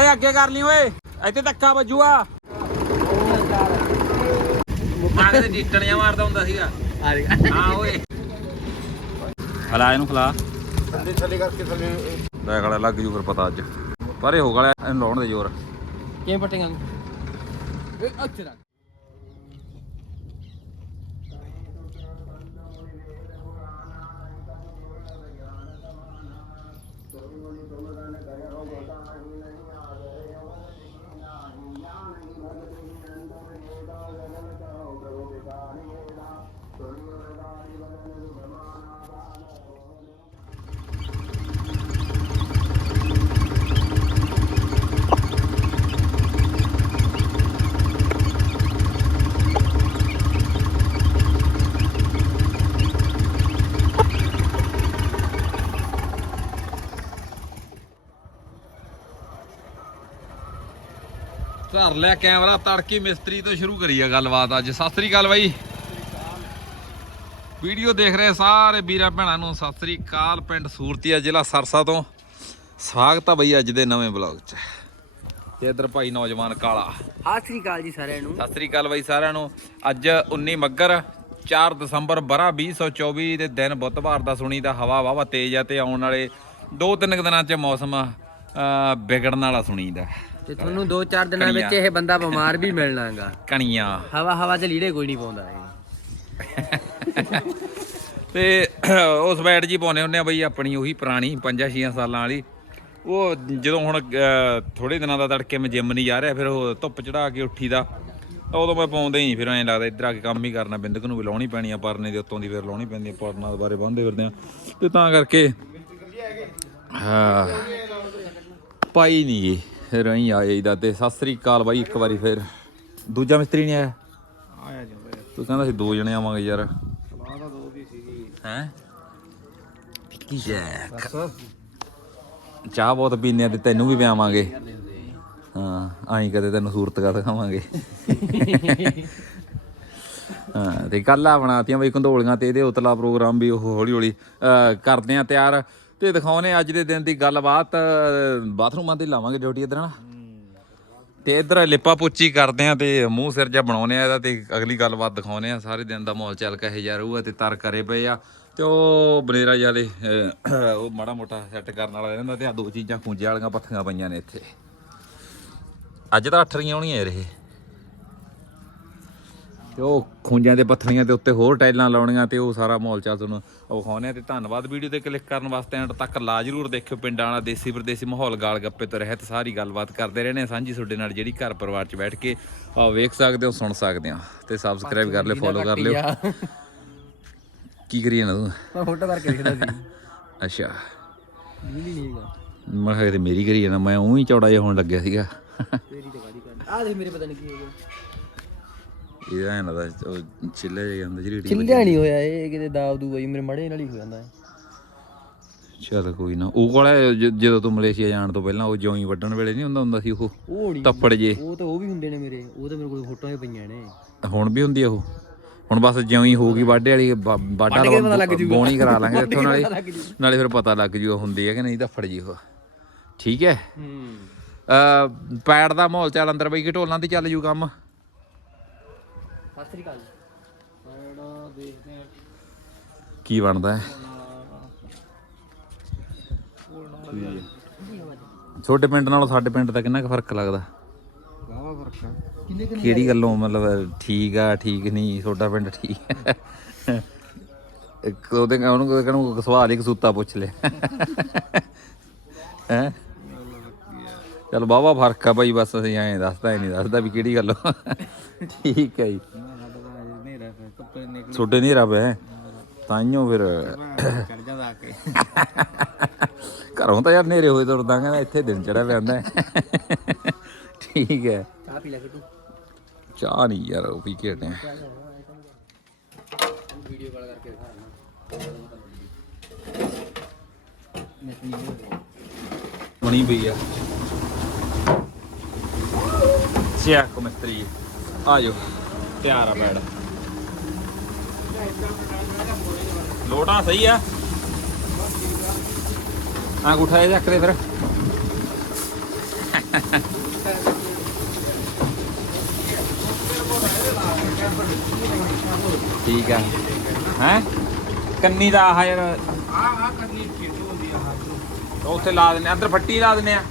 ਮੜੇ ਅੱਗੇ ਕਰ ਲਈ ਓਏ। ਇੱਥੇ ਧੱਕਾ ਵੱਜੂਆ। ਆਗੇ ਤੇ ਟੀਟਣੀਆਂ ਮਾਰਦਾ ਹੁੰਦਾ ਸੀਗਾ। ਹਾਂ ਓਏ। ਹਲਾ ਇਹਨੂੰ ਖਲਾ ਥੱਲੇ ਥੱਲੇ ਕਰਕੇ ਥੱਲੇ ਲੈ ਗਲਾ ਲੱਗ ਜੂ ਫਿਰ ਪਤਾ ਅੱਜ। ਪਰੇ ਹੋ ਗਲਾ ਇਹਨੂੰ ਲਾਉਣ ਦੇ ਜ਼ੋਰ। ਕਿਵੇਂ ਪਟੇਗਾ? ਅੱਛਾ। ਧਰ ਲਿਆ ਕੈਮਰਾ ਤੜਕੀ ਮਿਸਤਰੀ ਤੋਂ ਸ਼ੁਰੂ ਕਰੀਆ ਗੱਲਬਾਤ ਅੱਜ। ਸਤਿ ਸ੍ਰੀ ਅਕਾਲ ਬਾਈ। ਵੀਡੀਓ ਦੇਖ ਰਹੇ ਸਾਰੇ ਵੀਰਾਂ ਭੈਣਾਂ ਨੂੰ। ਸਤਿ ਸ੍ਰੀ ਅਕਾਲ ਪਿੰਡ ਸੂਰਤੀਆ ਜ਼ਿਲ੍ਹਾ ਸਰਸਾ ਤੋਂ। ਸਵਾਗਤ ਆ ਬਈ ਅੱਜ ਦੇ ਨਵੇਂ ਬਲੌਗ 'ਚ। ਤੇ ਇਧਰ ਭਾਈ ਨੌਜਵਾਨ ਕਾਲਾ। ਸਤਿ ਸ੍ਰੀ ਅਕਾਲ ਜੀ ਸਾਰਿਆਂ ਨੂੰ। ਸਤਿ ਸ੍ਰੀ ਅਕਾਲ ਬਾਈ ਸਾਰਿਆਂ ਨੂੰ। ਅੱਜ 19 ਮੱਗਰ 4 ਦਸੰਬਰ ਬਰਾ 2024 ਦੇ ਦਿਨ ਬੁੱਧਵਾਰ ਦਾ ਸੁਣੀ ਦਾ ਹਵਾ ਵਾਵਾ ਤੇਜ਼ ਆ ਤੇ ਆਉਣ ਵਾਲੇ 2-3 ਦਿਨਾਂ 'ਚ ਮੌਸਮ ਵਿਗੜਨ ਵਾਲਾ ਸੁਣੀਦਾ ਤੇ ਤੁਹਾਨੂੰ 2-4 ਦਿਨਾਂ ਵਿੱਚ ਇਹ ਬੰਦਾ ਬਿਮਾਰ ਵੀ ਮਿਲਣਾਗਾ ਕਣੀਆਂ। ਹਵਾ ਹਵਾ ਚ ਲੀੜੇ ਕੋਈ ਨਹੀਂ ਪਾਉਂਦਾ ਇਹ ਤੇ ਉਸ ਬੈਟ ਜੀ ਪਾਉਨੇ ਹੁੰਨੇ ਆ ਬਈ ਆਪਣੀ ਉਹੀ ਪੁਰਾਣੀ 5-6 ਸਾਲਾਂ ਵਾਲੀ। ਉਹ ਜਦੋਂ ਹੁਣ ਥੋੜੇ ਦਿਨਾਂ ਦਾ ਤੜਕੇ ਮੈਂ ਜਿੰਮ ਨਹੀਂ ਜਾ ਰਿਹਾ ਫਿਰ ਉਹ ਧੁੱਪ ਚੜਾ ਕੇ ਉੱਠੀ ਦਾ ਉਦੋਂ ਮੈਂ ਪਾਉਂਦਾ ਹੀ ਫਿਰ ਐਂ ਲੱਗਦਾ ਇੱਧਰ ਆ ਕੇ ਕੰਮ ਹੀ ਕਰਨਾ ਬਿੰਦਕ ਨੂੰ ਵੀ ਲਾਉਣੀ ਪੈਣੀ ਆ ਪਰਨੇ ਦੇ ਉੱਤੋਂ ਦੀ ਫਿਰ ਲਾਉਣੀ ਪੈਂਦੀ ਆ ਪਰਨਾ ਦੇ ਬਾਰੇ ਬੰਦੇ ਫਿਰਦੇ ਆ। ਤੇ ਤਾਂ ਕਰਕੇ ਹਾਂ ਪਾਈ ਨਹੀਂ ਗੀ। ਫਿਰ ਐਂ ਆ ਜਾਈਦਾ ਤੇ ਸਤਿ ਸ੍ਰੀ ਅਕਾਲ ਬਾਈ ਇੱਕ ਵਾਰੀ ਫਿਰ। ਦੂਜਾ ਮਿਸਤਰੀ ਨਹੀਂ ਆਇਆ? ਆਇਆ ਜਾਂਦਾ ਤੂੰ ਕਹਿੰਦਾ ਸੀ ਦੋ ਜਣੇ ਆਵਾਂਗੇ ਯਾਰ। ਸਲਾਹ ਤਾਂ ਦੋ ਦੀ ਸੀਗੀ। ਹੈ? ਕੀ ਜੈਕ। ਚਾਹ ਬਹੁਤ ਪੀਨੇ ਆ ਤੇ ਤੈਨੂੰ ਵੀ ਪਿਆਵਾਂਗੇ। ਹਾਂ ਆਈ ਕਦੇ ਤੈਨੂੰ ਸੂਰਤਗਾ ਦਿਖਾਵਾਂਗੇ। ਹਾਂ ਤੇ ਕੱਲ ਆ ਬਣਾਤੀਆਂ ਬਈ ਕੰਦੋਲੀਆਂ ਤੇ ਇਹਦੇ ਉਤਲਾ ਪ੍ਰੋਗਰਾਮ ਵੀ ਉਹ ਹੌਲੀ ਹੌਲੀ ਕਰਦੇ ਆ ਤਿਆਰ। ਤੇ ਦਿਖਾਉਨੇ ਅੱਜ ਦੇ ਦਿਨ ਦੀ ਗੱਲਬਾਤ। ਬਾਥਰੂਮਾਂ ਤੇ ਲਾਵਾਂਗੇ ਡਿਊਟੀ ਇਧਰ ਨਾ ਤੇ ਇਧਰ ਲਿਪਾ ਪੋਚੀ ਕਰਦੇ ਆ ਤੇ ਮੂੰਹ ਸਿਰ ਜਿਹਾ ਬਣਾਉਨੇ ਆ ਇਹਦਾ ਤੇ ਅਗਲੀ ਗੱਲਬਾਤ ਦਿਖਾਉਨੇ ਆ। ਸਾਰੇ ਦਿਨ ਦਾ ਮਾਹੌਲ ਚੱਲ ਕਹੇ ਜਾ ਰਹੂਗਾ ਤੇ ਤਰ ਕਰੇ ਪਏ ਆ। ਤੇ ਉਹ ਬਨੇਰਾ ਜਾਲੇ ਉਹ ਮਾੜਾ ਮੋਟਾ ਸੈੱਟ ਕਰਨ ਵਾਲਾ ਰਹਿੰਦਾ ਤੇ ਆ ਦੋ ਚੀਜ਼ਾਂ ਖੂੰਜੇ ਵਾਲੀਆਂ ਪੱਥੀਆਂ ਪਈਆਂ ਨੇ ਇੱਥੇ। ਅੱਜ ਤਾਂ ਅੱਠਰੀਆਂ ਆਉਣੀਆਂ ਯਾਰ ਇਹ। ਤੇ ਉਹ ਖੂੰਜਿਆਂ ਦੇ ਪੱਥਰੀਆਂ ਦੇ ਉੱਤੇ ਹੋਰ ਟਾਈਲਾਂ ਲਾਉਣੀਆਂ ਤੇ ਉਹ ਸਾਰਾ ਮਾਹੌਲ ਚੱਲ ਤੁਹਾਨੂੰ ਵਿਖਾਉਂਦੇ ਆ ਤੇ ਧੰਨਵਾਦ ਵੀਡੀਓ ਤੇ ਕਲਿੱਕ ਕਰਨ ਵਾਸਤੇ ਐਂਡ ਤੱਕ ਲਾ ਜਰੂਰ ਦੇਖਿਓ ਪਿੰਡਾਂ ਵਾਲਾ ਦੇਸੀ ਪ੍ਰਦੇਸੀ ਮਾਹੌਲ ਗਾਲ ਗੱਪੇ ਤੋਂ ਰਹਿਤ ਸਾਰੀ ਗੱਲਬਾਤ ਕਰਦੇ ਰਹਿੰਦੇ ਆ ਸਾਂਝੀ ਤੁਹਾਡੇ ਨਾਲ ਜਿਹੜੀ ਘਰ ਪਰਿਵਾਰ 'ਚ ਬੈਠ ਕੇ ਆ ਵੇਖ ਸਕਦੇ ਹੋ ਸੁਣ ਸਕਦੇ ਹੋ। ਤੇ ਸਬਸਕ੍ਰਾਈਬ ਕਰ ਲਿਓ ਫੋਲੋ ਕਰ ਲਿਓ। ਕੀ ਕਰੀਏ ਨਾ ਤੂੰ? ਮੈਂ ਫੋਟੋ ਕਰਕੇ ਲਿਖਦਾ ਸੀ। ਅੱਛਾ। ਲੀਲੀ ਨਹੀਂ ਹੈਗਾ ਮੈਂ ਕਿਹਾ ਕਿਤੇ ਮੇਰੀ ਕਰੀ ਜਾਣਾ ਮੈਂ ਉਹੀ ਚੌੜਾ ਜਿਹਾ ਹੋਣ ਲੱਗਿਆ ਸੀਗਾ। ਤੇਰੀ ਤੇ ਗਾੜੀ ਕਰ। ਆ ਦੇ ਮੇਰੇ ਪਤਾ ਨਹੀਂ ਕੀ ਹੋ ਗਿਆ। ਇਹਦਾ ਇਹਨਾਂ ਦਾ ਉਹ ਚਿੱਲੇ ਜਿਹਾ ਜਾਂਦਾ ਜਿਹੜੀ ਚਿੱਲਿਆ ਨਹੀਂ ਹੋਇਆ ਇਹ ਕਿਤੇ ਦਾਬ ਦੂ ਬਈ ਮੇਰੇ ਮੜੇ ਨਾਲ ਹੀ ਹੋ ਜਾਂਦਾ ਹੈ ਚੱਲ ਕੋਈ ਨਾ। ਉਹ ਕੋਲ ਜਦੋਂ ਤੂੰ ਮਲੇਸ਼ੀਆ ਜਾਣ ਤੋਂ ਪਹਿਲਾਂ ਉਹ ਜੋਈ ਵੱਢਣ ਵੇਲੇ ਨਹੀਂ ਹੁੰਦਾ ਹੁੰਦਾ ਸੀ ਉਹ? ਉਹ ਨਹੀਂ ਤੱਪੜ ਜੇ। ਉਹ ਤਾਂ ਉਹ ਵੀ ਹੁੰਦੇ ਨੇ ਮੇਰੇ ਉਹ ਤਾਂ ਮੇਰੇ ਕੋਲ ਫੋਟੋਆਂ ਹੀ ਪਈਆਂ ਨੇ। ਹੁਣ ਵੀ ਹੁੰਦੀ ਆ ਉਹ? ਹੁਣ ਬਸ ਜਿਉਂ ਹੀ ਹੋਊਗੀ ਵਾਢੇ ਵਾਲੀ ਵਾਢਾ ਕੇ। ਬੋਣੀ ਕਰਾ ਲਾਂਗੇ ਇੱਥੋਂ ਨਾਲੇ। ਨਾਲੇ ਫਿਰ ਪਤਾ ਲੱਗ ਜੂਗਾ ਹੁੰਦੀ ਹੈ ਕਿ ਨਹੀਂ ਧੱਫੜ ਜੀ ਉਹ। ਠੀਕ ਹੈ? ਹੂੰ। ਅ ਪੈੜ ਦਾ ਮਾਹੌਲ ਚੱਲ ਅੰਦਰ ਬਈ ਢੋਲਾਂ ਤੇ ਚੱਲ ਜੂ ਕੰਮ? ਸਤਿ ਸ੍ਰੀ ਅਕਾਲ ਐੜਾ ਦੇਖਦੇ ਆ ਕੀ ਬਣਦਾ ਹੈ? ਛੋਟੇ ਪਿੰਡ ਨਾਲੋਂ ਸਾਡੇ ਪਿੰਡ ਦਾ ਕਿੰਨਾ ਕੁ ਫ਼ਰਕ ਲੱਗਦਾ? ਵਾਵਾ ਫ਼ਰਕ ਆ ਕਿੰਨੇ ਕਿਹੜੀ ਗੱਲੋਂ ਮਤਲਬ ਠੀਕ ਆ ਠੀਕ ਨਹੀਂ ਤੁਹਾਡਾ ਪਿੰਡ ਠੀਕ ਹੈ? ਇੱਕ ਉਹਦੇ ਉਹਨੂੰ ਕਹਿੰਦਾ ਸਵਾਲ ਇੱਕ ਸੂਤਾ ਪੁੱਛ ਲਿਆ ਹੈ? ਚਲ ਬਾਬਾ ਫ਼ਰਕ ਆ ਬਾਈ ਬਸ ਅਸੀਂ ਐਂ ਦੱਸਦਾ ਹੀ ਨਹੀਂ ਦੱਸਦਾ ਵੀ ਕਿਹੜੀ ਗੱਲੋਂ। ਠੀਕ ਹੈ ਜੀ। ਹਨੇਰਾ ਨਿਕਲ ਛੋਟੇ ਨਹੀਂ ਰੱਬ ਹੈ। ਤਾਈਓ ਫਿਰ। ਚੜ ਜਾਂਦਾ ਆ ਕੇ ਘਰੋਂ ਤਾਂ ਯਾਰ ਨੇਰੇ ਹੋਏ ਤੁਰਦਾ, ਕਹਿੰਦਾ ਇੱਥੇ ਦਿਨ ਚੜਾ ਪੈਂਦਾ ਠੀਕ ਹੈ। ਚਾਹ ਪੀ ਲੈ ਕਿਟੂ ਚਾਹ ਨਹੀਂ ਯਾਰ, ਉਹ ਪੀ ਕੇ ਹਟੇ ਆ। ਵੀਡੀਓ ਕਾਲ ਕਰਕੇ ਬਣੀ ਪਈ ਆ। ਸਿਆ ਕੋ ਮਿਸਤਰੀ। ਆ ਜਾਓ। ਤਿਆਰ ਆ ਮੈਡਮ ਲੋਟਾਂ ਸਹੀ ਆ। ਅੰਗੂਠਾ ਇਹ ਚੱਕ ਦੇ ਫਿਰ। ਠੀਕ ਆ। ਹੈ? ਕੰਨੀ ਦਾ ਆਹ ਯਾਰ। ਆ ਆ ਕਰਨੀ ਕਿੱਥੋਂ ਹੁੰਦੀ ਆ ਉੱਥੇ ਲਾ ਦਿੰਨੇ ਆ, ਅੰਦਰ ਫੱਟੀ ਲਾ ਦਿੰਨੇ ਆ।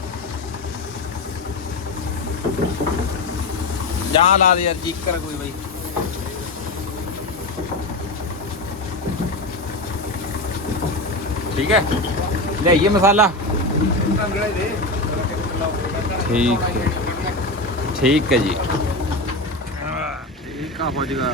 ਜਾਂ ਲਾ ਦੇ ਯਾਰ ਚੀਕਰ ਕੋਈ ਬਈ। ਠੀਕ ਹੈ? ਲਿਆਈਏ ਮਸਾਲਾ। ਠੀਕ ਹੈ। ਠੀਕ ਹੈ ਜੀ। ਠੀਕ ਆ ਹੋ ਜਾਏਗਾ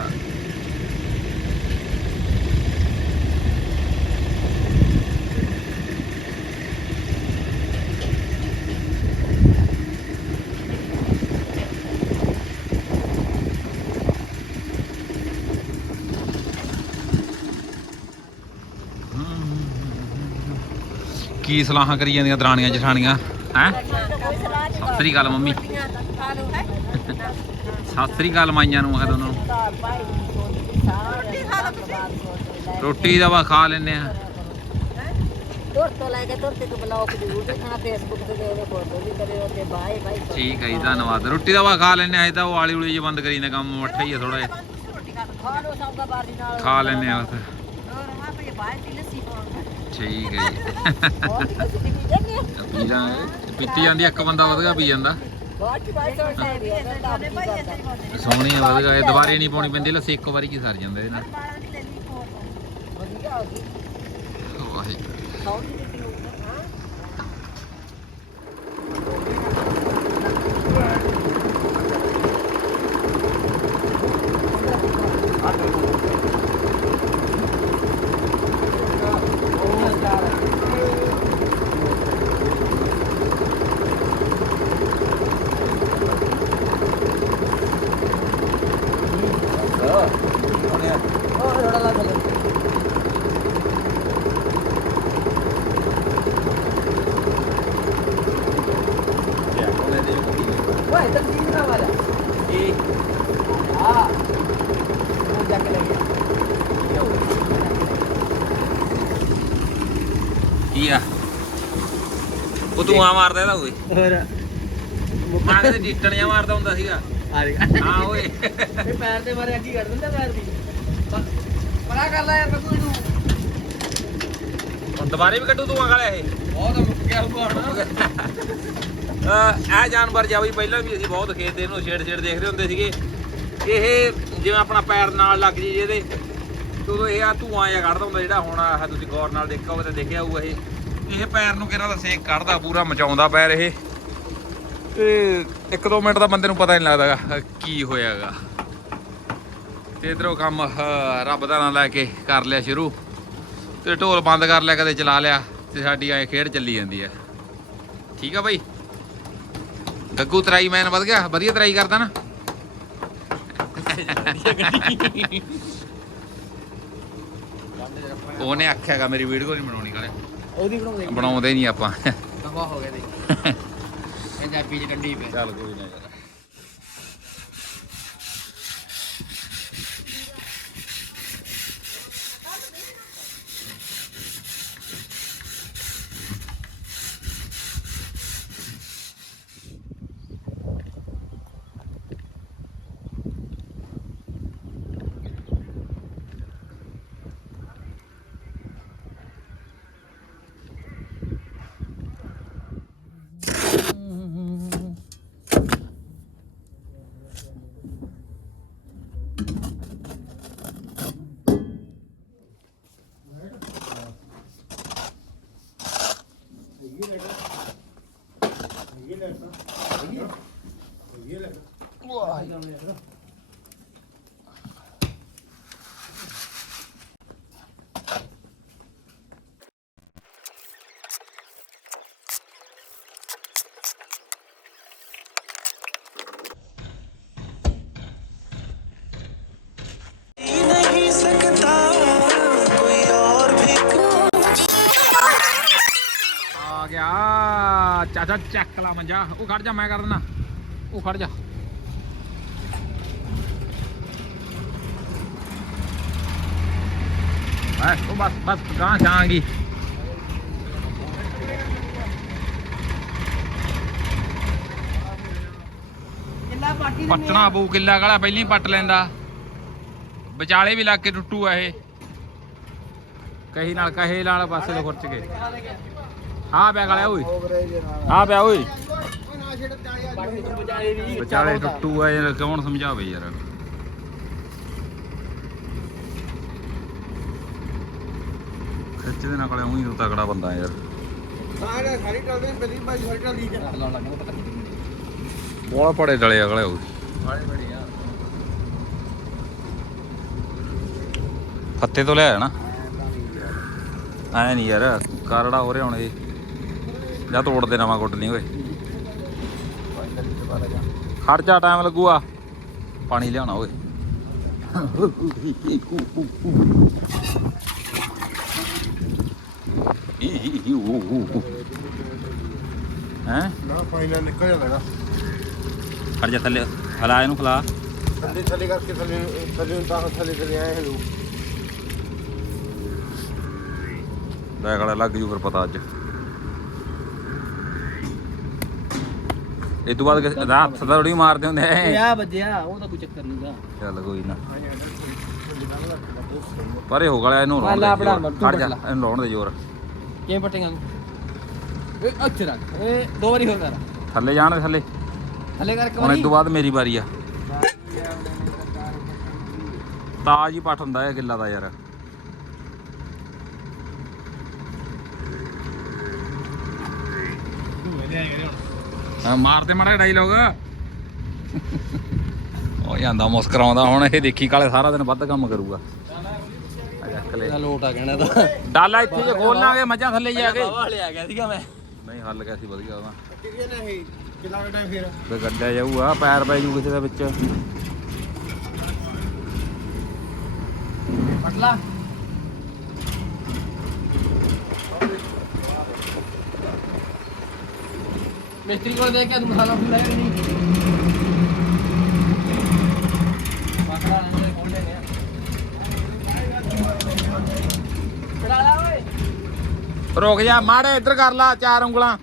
ਕੀ ਸਲਾਹਾਂ ਕਰੀ ਜਾਂਦੀਆਂ ਦਰਾਣੀਆਂ, ਜਠਾਣੀਆਂ? ਹੈ? ਸਤਿ ਸ੍ਰੀ ਅਕਾਲ ਮੰਮੀ। ਸਤਿ ਸ੍ਰੀ ਅਕਾਲ ਮਾਈਆਂ ਨੂੰ ਆਖਦਾ ਦੋਨੋਂ ਰੋਟੀ ਦਾ ਵਾ ਖਾ ਲੈਨੇ ਆ। ਤੋਂ ਲੈ ਕੇ ਤੁਰ ਤੱਕ ਬਲੌਗ ਜ਼ਰੂਰ ਦੇਖਣਾ ਫੇਸਬੁੱਕ ਤੇ ਉਹਦੇ ਫੋਟੋ ਵੀ ਕਰਿਓ ਤੇ ਬਾਏ ਬਾਏ ਠੀਕ ਹੈ ਜੀ, ਧੰਨਵਾਦ। ਰੋਟੀ ਦਾ ਵਾ ਖਾ ਲੈਨੇ ਆ ਇਹ ਤਾਂ ਉਹ ਆਲੀ ਉਲੀ ਜੀ ਬੰਦ ਕਰੀ ਨੇ ਕੰਮ ਮੱਠਾ ਹੀ ਆ ਥੋੜਾ ਜਿਹਾ। ਖਾ ਲੋ ਲੈਨੇ ਆ ਬਸ ਹੋਰ ਹਾਂ ਭਈ ਬਾਏ ਤੀ ਠੀਕ ਹੈ ਜੀ। ਪੀ ਲਾਂਗੇ ਪੀਤੀ ਜਾਂਦੀ ਇੱਕ ਬੰਦਾ ਵਧਗਾ ਪੀ ਜਾਂਦਾ। ਸੋਹਣੀ ਵਧਗਾ ਇਹ ਦੁਬਾਰੇ ਨਹੀਂ ਪਾਉਣੀ ਪੈਂਦੀ ਲੱਸੀ ਇੱਕ ਵਾਰੀ ਕੀ ਸਰ ਜਾਂਦਾ ਇਹਦੇ ਨਾਲ। ਵਾਹਿਗੁਰੂ ਸੌਂ ਦੀ ਦਿੱਤੀ ਹੋਊਗੀ ਹਾਂ ਹੋਰ ਥੋੜਾ ਲਾ ਥੱਲੇ ਓਏ ਤਾਂ ਕੀ ਨਾ ਵਾਲਾ ਆ ਉਹ ਜਾ ਕੇ ਲੈ ਗਿਆ ਕੀ ਆ? ਉਹ ਤੂੰ ਆ ਮਾਰਦਾ ਇਹਦਾ ਓਏ। ਹੋਰ। ਕਿਤੇ ਟਿੱਟਣੀਆਂ ਮਾਰਦਾ ਹੁੰਦਾ ਸੀਗਾ। ਆ ਹਾਂ ਓਏ। ਇਹ ਪੈਰ ਤੇ ਮਾਰੇ ਅੱਗੀ ਕਰ ਦਿੰਦਾ ਪੈਰ ਦੀ। ਪਰਾ ਕਰ ਲੈ ਯਾਰ ਬੱਬੂ ਇਹਨੂੰ ਹੁਣ ਦੁਬਾਰੇ ਵੀ ਕੱਢੂ ਤੂੰ ਆ ਗਾਲਿਆ ਇਹ? ਬਹੁਤ ਮੁੱਕ ਗਿਆ ਅਹ ਇਹ ਜਾਨਵਰ ਜਾ ਬਈ ਪਹਿਲਾਂ ਵੀ ਅਸੀਂ ਬਹੁਤ ਖੇਤ ਦੇ ਇਹਨੂੰ ਛੇੜ ਛੇੜ ਦੇਖਦੇ ਹੁੰਦੇ ਸੀਗੇ। ਇਹ ਜਿਵੇਂ ਆਪਣਾ ਪੈਰ ਨਾਲ ਲੱਗ ਜੀ ਇਹਦੇ ਤੇ ਉਦੋਂ ਇਹ ਆ ਧੂਆਂ ਜਿਹਾ ਕੱਢਦਾ ਹੁੰਦਾ ਜਿਹੜਾ ਹੁਣ ਆਹ ਤੁਸੀਂ ਗੌਰ ਨਾਲ ਦੇਖਿਆ ਹੋਵੇ ਤਾਂ ਦੇਖਿਆ ਹੋਊ ਇਹ। ਇਹ ਪੈਰ ਨੂੰ ਕਿਹਨਾਂ ਦਾ ਸੇਕ ਕੱਢਦਾ, ਪੂਰਾ ਮਚਾਉਂਦਾ ਪੈਰ ਇਹ। ਤੇ ਇੱਕ ਦੋ ਮਿੰਟ ਦਾ ਬੰਦੇ ਨੂੰ ਪਤਾ ਨਹੀਂ ਲੱਗਦਾਗਾ ਕੀ ਹੋਇਆਗਾ ਤੇ ਇਧਰੋਂ ਕੰਮ ਰੱਬ ਦਾ ਨਾਂ ਲੈ ਕੇ ਕਰ ਲਿਆ ਸ਼ੁਰੂ। ਤੇ ਢੋਲ ਬੰਦ ਕਰ ਲਿਆ, ਕਦੇ ਚਲਾ ਲਿਆ, ਤੇ ਸਾਡੀ ਐ ਖੇਡ ਚੱਲੀ ਜਾਂਦੀ ਆ। ਠੀਕ ਆ ਬਾਈ? ਗੱਗੂ ਤਰਾਈ ਮੈਨ ਵਧ ਗਿਆ, ਵਧੀਆ ਤਰਾਈ ਕਰਦਾ ਨਾ। ਉਹਨੇ ਆਖਿਆਗਾ ਮੇਰੀ ਵੀਡੀਓ ਨਹੀਂ ਬਣਾਉਣੀ ਕਾਲੇ ਉਹਦੀ ਬਣਾਉਂਦੇ ਬਣਾਉਂਦੇ ਨਹੀਂ ਆਪਾਂ। ਦਵਾ ਹੋ ਗਿਆ ਦੇ ਪੰਜਾਬੀ ਚ ਡੰਡੀ ਪੇ ਚੱਲ ਕੋਈ ਨਾ ਯਾਰ। ਆ ਗਿਆ। ਚਾਚਾ ਚੱਕ ਲਾ ਮੰਜਾ। ਉਹ ਖੜ ਜਾ, ਮੈਂ ਕਰ ਦਿੰਦਾ। ਉਹ ਖੜ ਜਾ। ਬਸ ਉਹ ਬਸ ਬਸ ਗਾਂ ਜਾਾਂਗੀ ਕੀ ਪੱਟਣਾ ਪਊ ਕਿੱਲਾ ਕਾਲਾ ਪਹਿਲਾਂ ਹੀ ਪੱਟ ਲੈਂਦਾ। ਵਿਚਾਲੇ ਵੀ ਲੱਗ ਕੇ ਟੁੱਟੂ ਆ ਇਹ। ਕਹੀ ਨਾਲ ਕਹੇ ਨਾਲ ਪਾਸੇ ਤੋਂ ਖੁਰਚ ਕੇ। ਆ ਪਿਆ ਗਲਿਆ ਓਏ। ਆ ਪਿਆ ਓਏ। ਵਿਚਾਲੇ ਟੁੱਟੂ ਆ ਯਾਰ ਕੌਣ ਸਮਝਾਵੇ ਯਾਰ? ਖਿੱਚ ਦੇ ਨਾਲ ਕਲਿਆ ਉਹੀ ਤਕੜਾ ਬੰਦਾ ਯਾਰ। ਸਾਰੇ ਸਾਰੀ ਟਲਦੇ ਪਹਿਲੀ ਬਾਈ ਸਾਰੀ ਟਲਦੀ ਚ ਬੋਲਾ ਪੜੇ ਡਲੇ ਅਗਲੇ ਬੜੇ ਆ। ਫੱਤੇ ਤੋਂ ਲਿਆਇਆ ਨਾ? ਐ ਨਹੀਂ ਯਾਰ। ਕਰੜਾ ਹੋ ਰਿਹਾ ਹੁਣ ਇਹ। ਜਾਂ ਤੋੜ ਦੇ ਨਵਾਂ ਗੁੱਟ ਨਹੀਂ ਓਏ। ਖਰਚਾ ਟਾਈਮ ਲੱਗੂਗਾ। ਪਾਣੀ ਲਿਆਉਣਾ ਓਏ। ਹੈ? ਨਾ ਫਾਈਨਲ ਨਿਕਲ ਜਾਂਦਾ ਨਾ। ਖੜ ਜਾ ਥੱਲੇ ਹਲਾ ਇਹਨੂੰ ਖਲਾ ਥੱਲੇ ਥੱਲੇ ਕਰਕੇ ਥੱਲੇ ਥੱਲੇ ਨੂੰ ਤਾਂ ਥੱਲੇ ਥੱਲੇ ਆਏ ਹਲੂ ਬੈਗ ਵਾਲਾ ਲੱਗ ਜੂ ਫਿਰ ਪਤਾ ਅੱਜ। ਇਹ ਤੋਂ ਬਾਅਦ ਕਿਸੇ ਦਾ ਹੱਥ ਦਾ ਰੋੜੀ ਮਾਰਦੇ ਹੁੰਦੇ ਐ ਆ ਵੱਜਿਆ ਉਹ ਤਾਂ ਕੋਈ ਚੱਕਰ ਨਹੀਂਗਾ ਚੱਲ ਕੋਈ ਨਾ। ਪਰੇ ਹੋ ਗਲਿਆ ਇਹਨੂੰ ਦੇ ਜ਼ੋਰ। ਖੜ ਜਾ ਲਾਉਣ ਦੇ ਜ਼ੋਰ। ਕਿਵੇਂ ਪਟੇਗਾ ਏ ਅੱਛਾ ਰੱਖ। ਏ ਦੋ ਵਾਰੀ ਹੋਰ ਕਰ। ਥੱਲੇ ਜਾਣ ਦੇ ਥੱਲੇ। ਹਲੇ ਕਰ ਇੱਕ ਹੁਣ ਵਾਰੀ। ਇਸ ਤੋਂ ਬਾਅਦ ਮੇਰੀ ਵਾਰੀ ਆ। ਤਾਜ ਹੀ ਪੱਟ ਹੁੰਦਾ ਇਹ ਗਿੱਲਾ ਦਾ ਯਾਰ। ਹਾਂ ਮਾਰਦੇ ਮਾੜਾ ਡਾਇਲੋਗ ਉਹ ਜਾਂਦਾ ਮੁਸਕਰਾਉਂਦਾ ਹੁਣ ਇਹ ਦੇਖੀ ਕਾਲੇ ਸਾਰਾ ਦਿਨ ਵੱਧ ਕੰਮ ਕਰੂਗਾ। ਚੱਕ ਲੈ। ਲੋਟ ਆ ਕਹਿਣਾ ਤਾਂ। ਡਾਲਾ ਇੱਥੇ ਜੇ ਖੋਲ ਲਾਂਗੇ ਮੱਝਾਂ ਥੱਲੇ ਜਾ ਕੇ। ਬਾਵਾ ਹਲੇ ਆ ਗਿਆ ਸੀਗਾ ਮੈਂ। ਨਹੀਂ ਹੱਲ ਗਿਆ ਸੀ ਵਧੀਆ ਉਹਦਾ ਕਿਹਦੇ ਨਾ ਇਹ? ਕਿੰਨਾ ਕੁ ਟਾਈਮ ਫੇਰ? ਤੇ ਗੱਡਿਆ ਜਾਊਗਾ ਪੈਰ ਪੈ ਜੂ ਕਿਸੇ ਦੇ ਵਿੱਚ। ਪਟ ਲਾ। ਮਿਸਤਰੀ ਕੋਲ ਦੇਖ ਕੇ ਤੂੰ ਮਸਾਲਾ ਫੁੱਲਾ ਕਿ ਨਹੀਂ ਪਕੜਾ ਲੈਣੇ ਖੋਲ ਲੈਣੇ ਆ ਫੜਾ ਲਾ ਓਏ ਰੁਕ ਜਾ ਮਾੜੇ ਇੱਧਰ ਕਰ ਲਾ ਚਾਰ ਉਂਗਲਾਂ।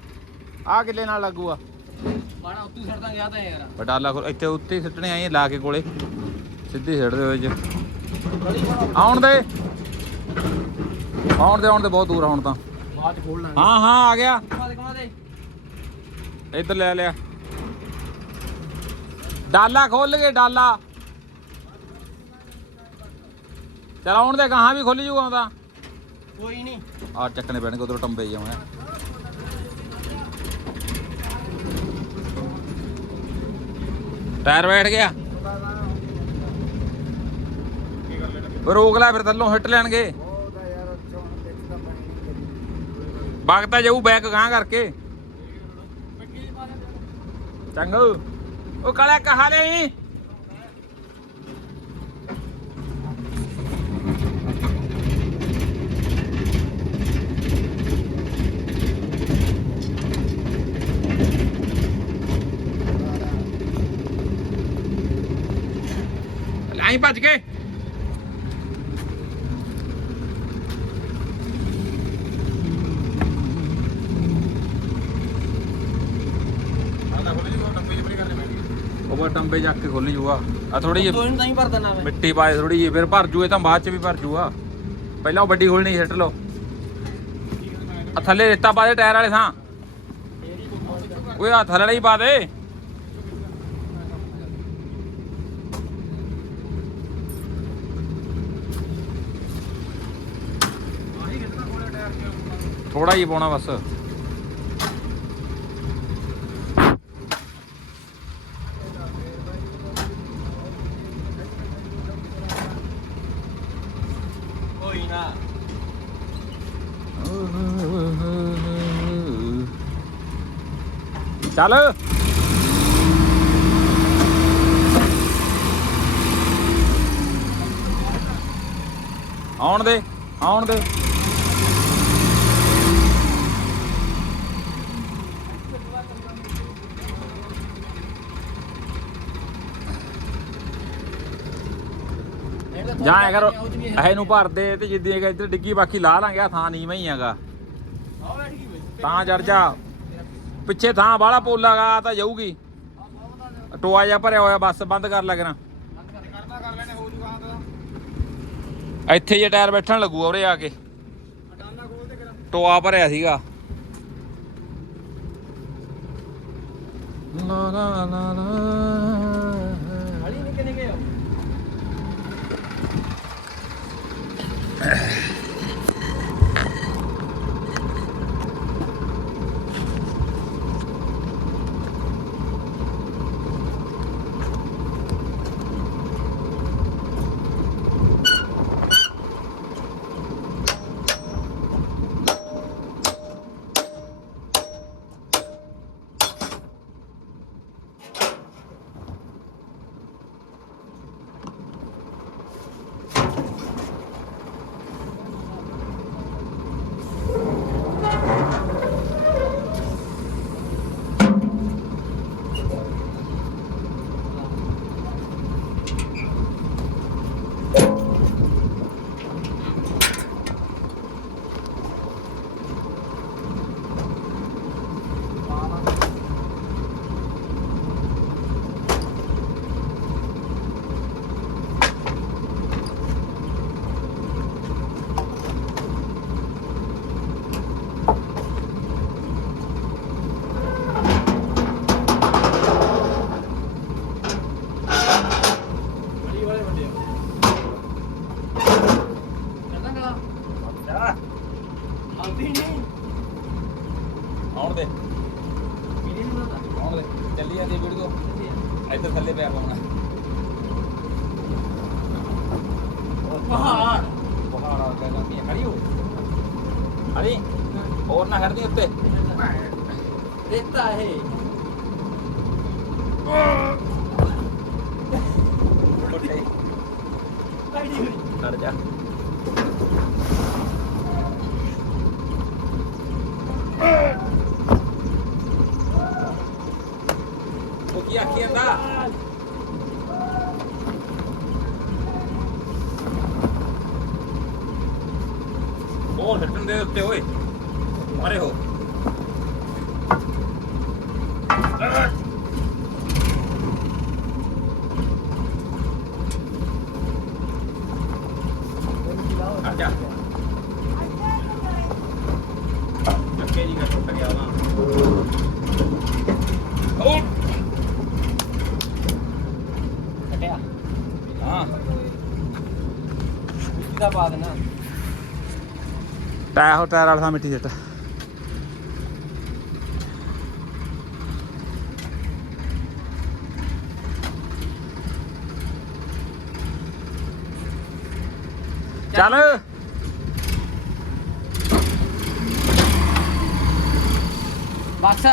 ਆ ਕਿੱਲੇ ਨਾਲ ਲੱਗੂਗਾ ਮਾਣਾ ਉੱਤੂ ਛੱਡਦਾ ਗਿਆ ਤਾਂ ਯਾਰ। ਪਟਾਲਾ ਖੋਲ ਇੱਥੇ ਉੱਤੇ ਹੀ ਸਿੱਟਣੇ ਆਏ ਲਾ ਕੇ ਕੋਲੇ। ਸਿੱਧੀ ਸਿੱਟ ਦੇ ਵਿੱਚ ਆਉਣ ਦੇ। ਆਉਣ ਦੇ ਆਉਣ ਦੇ ਬਹੁਤ ਦੂਰ ਆ ਹੁਣ ਤਾਂ। ਬਾਅਦ ਖੋਲ ਲਾਂਗੇ। ਹਾਂ ਹਾਂ ਆ ਗਿਆ। ਇੱਧਰ ਲੈ ਲਿਆ। ਡਾਲਾ ਖੋਲ ਕੇ ਡਾਲਾ। ਚਲ ਆਉਣ ਦੇ ਗਾਹਾਂ ਵੀ ਖੁੱਲ ਜੂਗਾ ਆਉਂਦਾ ਕੋਈ ਨਹੀਂ। ਆ ਚੱਕਣੇ ਪੈਣਗੇ, ਉਧਰੋਂ ਟੰਬੇ ਜਾਉਣਾ ਟਾਇਰ ਬੈਠ ਗਿਆ। ਰੋਕ ਲੈ ਫਿਰ ਥੱਲੋਂ, ਹਿੱਟ ਲੈਣਗੇ। ਉਹਦਾ ਜਾਊ ਬੈਕ ਗਾਂ ਕਰਕੇ। ਚੰਗੂ। ਉਹ ਕਾਲਾ ਕਹਾ ਲਈ ਲਾਈ ਭੱਜ ਕੇ ਉਹ ਟੰਬੇ ਜਾ ਕੇ ਖੁੱਲ ਜੂਗਾ ਆ ਥੋੜੀ ਜਿਹੀ ਕੋਈ ਨਹੀਂ ਤਾਂ ਹੀ ਭਰਦਾ ਨਾ ਮੈਂ। ਮਿੱਟੀ ਪਾਏ ਥੋੜੀ ਜਿਹੀ ਫਿਰ ਭਰ ਜੂ ਇਹ ਤਾਂ ਬਾਅਦ ਚ ਵੀ ਭਰ ਜੂਗਾ ਪਹਿਲਾਂ ਉਹ ਵੱਡੀ ਖੋਲਣੀ ਸਿੱਟ ਲਓ। ਆ ਥੱਲੇ ਰੇਤਾ ਪਾ ਦੇ ਟਾਇਰ ਵਾਲੇ ਥਾਂ। ਓਏ ਆ ਥੱਲੇ ਵਾਲਾ ਹੀ ਪਾ ਦੇ। ਥੋੜਾ ਹੀ ਪਾਉਣਾ ਬਸ। ਕੋਈ ਨਾ। ਚੱਲ। ਆਉਣ ਦੇ ਆਉਣ ਦੇ। ਜਾਂ ਅਗਰ ਇਹ ਨੂੰ ਭਰ ਦੇ ਤੇ ਜਿੱਦੀ ਹੈਗਾ ਇੱਧਰ ਡਿੱਗੀ, ਬਾਕੀ ਲਾ ਲਾਂਗੇ, ਆਹ ਥਾਂ ਨੀਵਾਂ ਹੀ ਹੈਗਾ। ਤਾਂ ਜੜ ਜਾ। ਪਿੱਛੇ ਥਾਂ ਬਾਹਲਾ ਪੋਲਾਗਾ ਤਾਂ ਜਾਊਗੀ। ਟੋਆ ਜਾ ਭਰਿਆ ਹੋਇਆ, ਬੱਸ ਬੰਦ ਕਰ ਲੱਗਣਾ ਇੱਥੇ ਜੇ ਟਾਇਰ ਬੈਠਣ ਲੱਗੂ ਉਰੇ ਆ ਕੇ। ਟੋਆ ਭਰਿਆ ਸੀਗਾ। ਲਾ ਲਾ ਲਾ ਲਾ। ਕਲਾ ਆਉਂਦੀ ਨਹੀਂ ਆਉਣ ਦੇ। ਵੀਡੀਓ ਨਹੀਂ ਬਣਾਉਂਦਾ ਆਉਣ ਦੇ। ਚੱਲੀ ਜਾਂਦੀ ਵੀਡੀਓ। ਇੱਧਰ ਥੱਲੇ ਪਿਆ ਪਾਉਣਾ ਪਹਾੜ। ਪਹਾੜ ਆ ਕੇ ਜਾਂਦੀ ਹੈ ਖੜੀ ਹੋ। ਖੜੀ। ਹੋਰ ਨਾ ਖੜਦੀ ਉੱਤੇ। ਦਿੱਤਾ ਹੈ ਉੱਤੇ ਆਈਡੀ ਹੋਈ ਖੜ ਜਾ ਉਹ ਕੀ ਆਖੀ ਜਾਂਦਾ ਉਹ ਢੱਟਣ ਦੇ ਉੱਤੇ ਓਏ ਮਾਰੇ ਹੋ ਹਟ ਜਾ ਅੱਗੇ ਜੀ ਕਰ ਟੁੱਟ ਗਿਆ ਨਾ ਉਹ ਕਟਿਆ ਹਾਂ ਮਿੱਟੀ ਦਾ ਪਾ ਦੇਣਾ ਟਾਇਰ ਹੋ ਵਾਲਾ ਮਿੱਟੀ ਸਿੱਟ। ਚੱਲ। ਬਸ।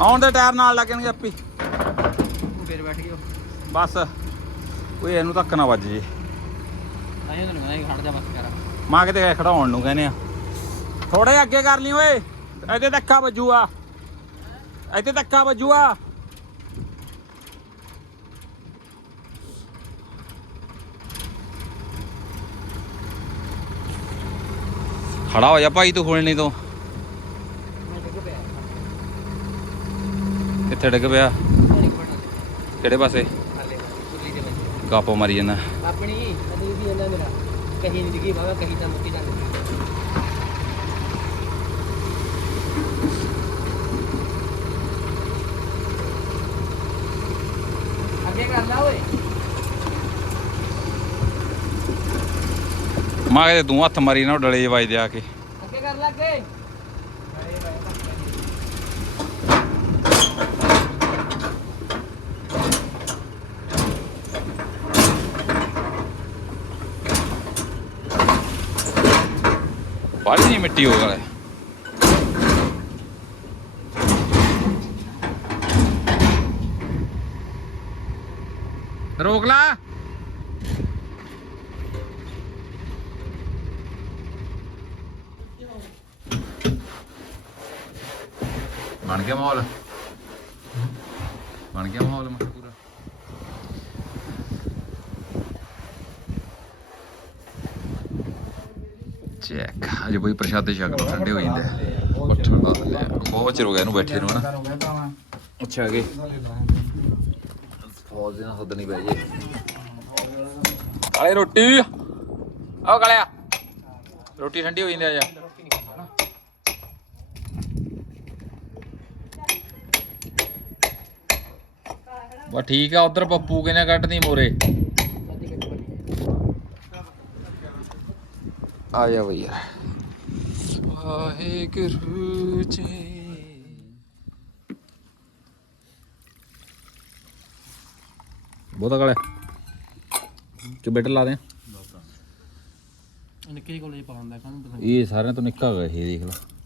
ਆਉਣ ਦੇ ਟਾਇਰ ਨਾਲ ਲੱਗਣਗੇ ਆਪੀ। ਫੇਰ ਬੈਠ ਗਿਓ ਬਸ। ਓਏ ਇਹਨੂੰ ਧੱਕ ਨਾ ਵੱਜ ਜੇ। ਆਇਆ ਤੈਨੂੰ ਕਹਿੰਦਾ ਖੜ ਜਾ ਬਸ ਕਰ। ਮਾਂ ਕਿਤੇ ਖੜਾਉਣ ਨੂੰ ਕਹਿੰਦੇ ਆ। ਥੋੜੇ ਅੱਗੇ ਕਰ ਲਈ ਓਏ ਇਹਦੇ ਧੱਕਾ ਵੱਜੂਆ। ਇੱਥੇ ਧੱਕਾ ਵੱਜੂਆ। ਖੜਾ ਹੋ ਜਾ ਭਾਈ ਤੂੰ ਖੋਲਣੀ ਤੋਂ। ਕਿੱਥੇ ਡਿੱਗ ਪਿਆ? ਕਿਹੜੇ ਪਾਸੇ? ਕਾਪੋ ਮਾਰੀ ਜਾਂਦਾ। ਆਪਣੀ ਨਦੀ ਵੀ ਇਹਨਾਂ ਮੇਰਾ। ਕਹੀਂ ਨਹੀਂ ਡਿੱਗੀ ਬਾਬਾ ਕਹੀਂ ਤਾਂ ਮੁੱਕੀ ਜਾਂਦੀ ਅੱਗੇ ਕਰ ਲਾ ਓਏ। ਮਾਂ ਕਿਤੇ ਤੂੰ ਹੱਥ ਮਾਰੀ ਨਾ ਡਲੇ ਜਿਹੇ ਵੱਜਦੇ ਆ ਕੇ। ਅੱਗੇ ਕਰ ਲਾ ਅੱਗੇ ਬਾਹਲੀ ਮਿੱਟੀ ਹੋ ਗਲੇ ਰੋਕ ਲਾ ਬਣ ਗਿਆ ਮਾਹੌਲ ਬਣ ਗਿਆ ਮਾਹੌਲ ਮੈਂ ਕਿਹਾ ਪੂਰਾ ਅਜੇ ਕੋਈ ਪ੍ਰਸ਼ਾਦੇ ਛਕ ਲਓ ਠੰਡੇ ਹੋ ਜਾਂਦੇ ਆ। ਬਹੁਤ ਠੰਡਾ ਬਹੁਤ ਚਿਰ ਹੋ ਗਿਆ ਇਹਨੂੰ ਬੈਠੇ ਨੂੰ ਹਨਾ। ਅੱਛਾ ਅਗੇ। ਮੌਜ ਦੇ ਨਾਲ ਸੱਦਣੀ ਪੈ ਜੇ। ਕਾਲੇ ਰੋਟੀ। ਆਓ ਕਾਲਿਆ। ਰੋਟੀ ਠੰਡੀ ਹੋ ਜਾਂਦੀ ਆ ਜਾ ਬਾ ਠੀਕ ਆ ਉਧਰ ਪੱਪੂ ਕਿਨੇ ਕੱਢਦੀ ਮੋਰੇ। ਆ ਜਾ ਬਈ ਯਾਰ। ਵਾਹਿਗੁਰੂ ਜੀ। ਬਹੁਤਾ ਕਾਲੇ। ਕਿ ਬੈਟਰ ਲਾ ਦੇ। ਨਿੱਕੇ ਕੋਲੇ ਪਾਉਂਦਾ ਕਾਹਨੂੰ ਪਤਾ। ਇਹ ਸਾਰਿਆਂ ਤੋਂ ਨਿੱਕਾ ਹੈਗਾ ਇਹ ਦੇਖ ਲਾ।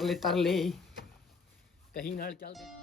ਤਰਲੇ ਤਰਲੇ। ਕਹੀਂ ਨਾਲ ਚੱਲਦੇ।